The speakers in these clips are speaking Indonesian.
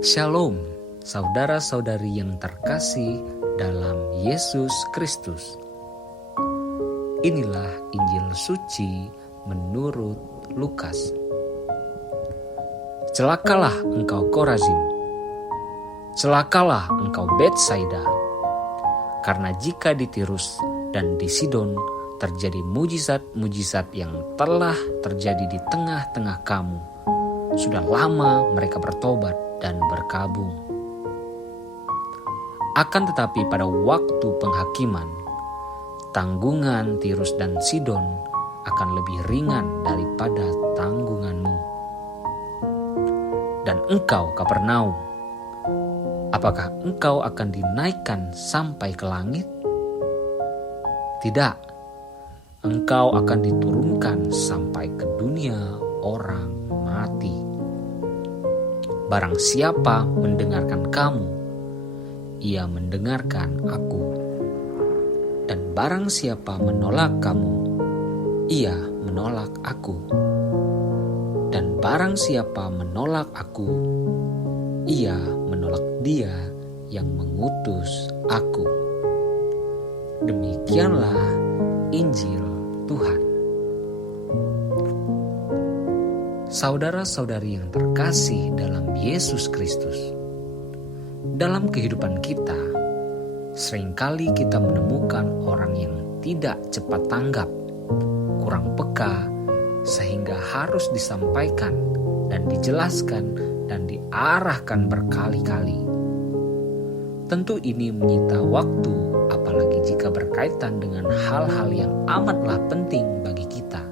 Shalom, saudara-saudari yang terkasih dalam Yesus Kristus. Inilah Injil suci menurut Lukas. Celakalah engkau Korazim, celakalah engkau Betsaida, karena jika di Tirus dan di Sidon terjadi mujizat-mujizat yang telah terjadi di tengah-tengah kamu, sudah lama mereka bertobat dan berkabung. Akan tetapi pada waktu penghakiman, tanggungan Tirus dan Sidon akan lebih ringan daripada tanggunganmu. Dan engkau Kapernaum, apakah engkau akan dinaikkan sampai ke langit? Tidak, engkau akan diturunkan sampai ke dunia orang mati. Barang siapa mendengarkan kamu, ia mendengarkan aku. Dan barang siapa menolak kamu, ia menolak aku. Dan barang siapa menolak aku, ia menolak Dia yang mengutus aku. Demikianlah Injil Tuhan. Saudara-saudari yang terkasih dalam Yesus Kristus, dalam kehidupan kita, seringkali kita menemukan orang yang tidak cepat tanggap, kurang peka, sehingga harus disampaikan dan dijelaskan dan diarahkan berkali-kali. Tentu ini menyita waktu, apalagi jika berkaitan dengan hal-hal yang amatlah penting bagi kita.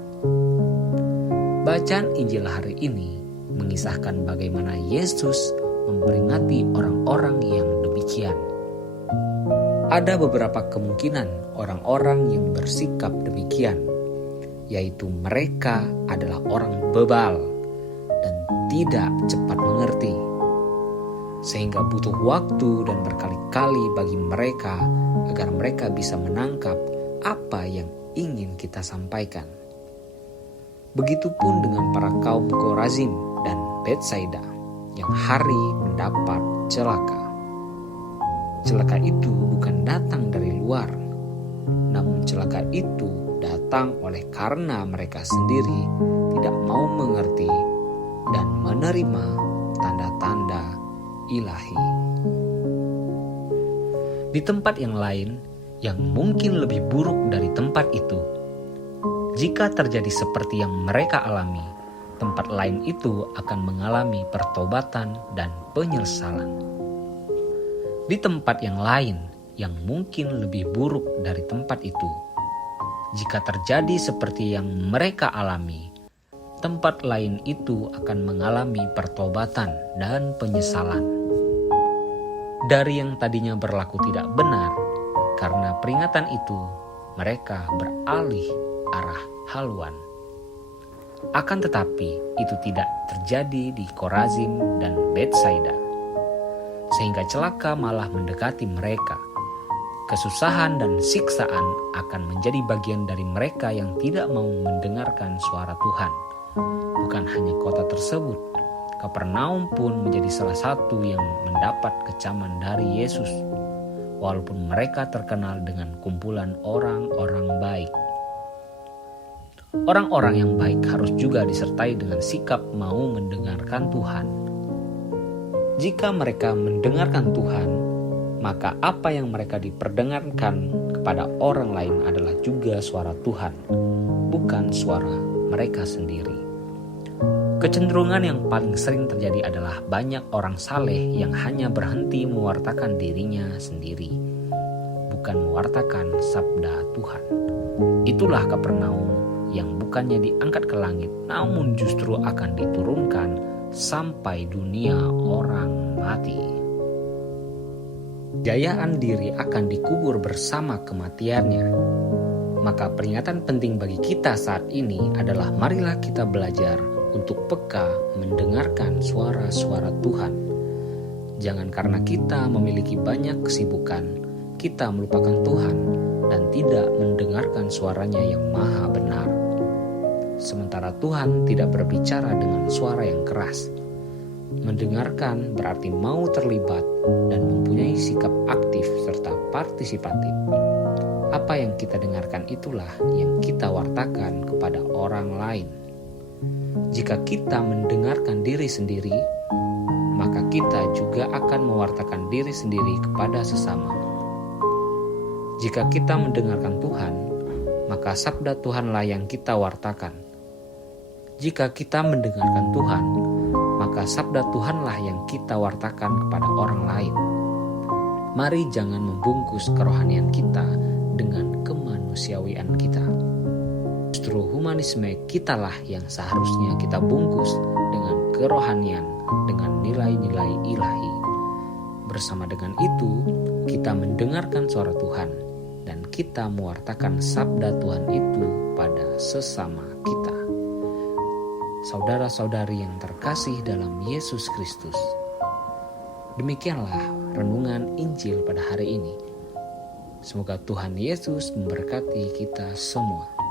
Bacaan Injil hari ini mengisahkan bagaimana Yesus memperingati orang-orang yang demikian. Ada beberapa kemungkinan orang-orang yang bersikap demikian, yaitu mereka adalah orang bebal dan tidak cepat mengerti, sehingga butuh waktu dan berkali-kali bagi mereka agar mereka bisa menangkap apa yang ingin kita sampaikan. Begitupun dengan para kaum Korazim dan Betsaida yang hari mendapat celaka. Celaka itu bukan datang dari luar, namun celaka itu datang oleh karena mereka sendiri tidak mau mengerti dan menerima tanda-tanda ilahi. Di tempat yang lain yang mungkin lebih buruk dari tempat itu, jika terjadi seperti yang mereka alami, tempat lain itu akan mengalami pertobatan dan penyesalan. Di tempat yang lain yang mungkin lebih buruk dari tempat itu, jika terjadi seperti yang mereka alami, tempat lain itu akan mengalami pertobatan dan penyesalan. Dari yang tadinya berlaku tidak benar, karena peringatan itu, mereka beralih arah haluan. Akan tetapi itu tidak terjadi di Korazim dan Betsaida, sehingga celaka malah mendekati mereka. Kesusahan dan siksaan akan menjadi bagian dari mereka yang tidak mau mendengarkan suara Tuhan. Bukan hanya kota tersebut, Kapernaum pun menjadi salah satu yang mendapat kecaman dari Yesus, walaupun mereka terkenal dengan kumpulan orang-orang baik. Orang-orang yang baik harus juga disertai dengan sikap mau mendengarkan Tuhan. Jika mereka mendengarkan Tuhan, maka apa yang mereka diperdengarkan kepada orang lain adalah juga suara Tuhan, bukan suara mereka sendiri. Kecenderungan yang paling sering terjadi adalah banyak orang saleh yang hanya berhenti mewartakan dirinya sendiri, bukan mewartakan sabda Tuhan. Itulah Kapernaum yang bukannya diangkat ke langit, namun justru akan diturunkan sampai dunia orang mati. Jayaan diri akan dikubur bersama kematiannya. Maka peringatan penting bagi kita saat ini adalah marilah kita belajar untuk peka mendengarkan suara-suara Tuhan. Jangan karena kita memiliki banyak kesibukan, kita melupakan Tuhan dan tidak mendengarkan suaranya yang maha benar. Sementara Tuhan tidak berbicara dengan suara yang keras, Mendengarkan berarti mau terlibat dan mempunyai sikap aktif serta partisipatif. Apa yang kita dengarkan itulah yang kita wartakan kepada orang lain. Jika kita mendengarkan diri sendiri, maka kita juga akan mewartakan diri sendiri kepada sesama. Jika kita mendengarkan Tuhan, maka sabda Tuhanlah yang kita wartakan. Jika kita mendengarkan Tuhan, maka sabda Tuhanlah yang kita wartakan kepada orang lain. Mari jangan membungkus kerohanian kita dengan kemanusiawian kita. Justru humanisme kitalah yang seharusnya kita bungkus dengan kerohanian, dengan nilai-nilai ilahi. Bersama dengan itu, kita mendengarkan suara Tuhan dan kita mewartakan sabda Tuhan itu pada sesama kita. Saudara-saudari yang terkasih dalam Yesus Kristus, demikianlah renungan Injil pada hari ini. Semoga Tuhan Yesus memberkati kita semua.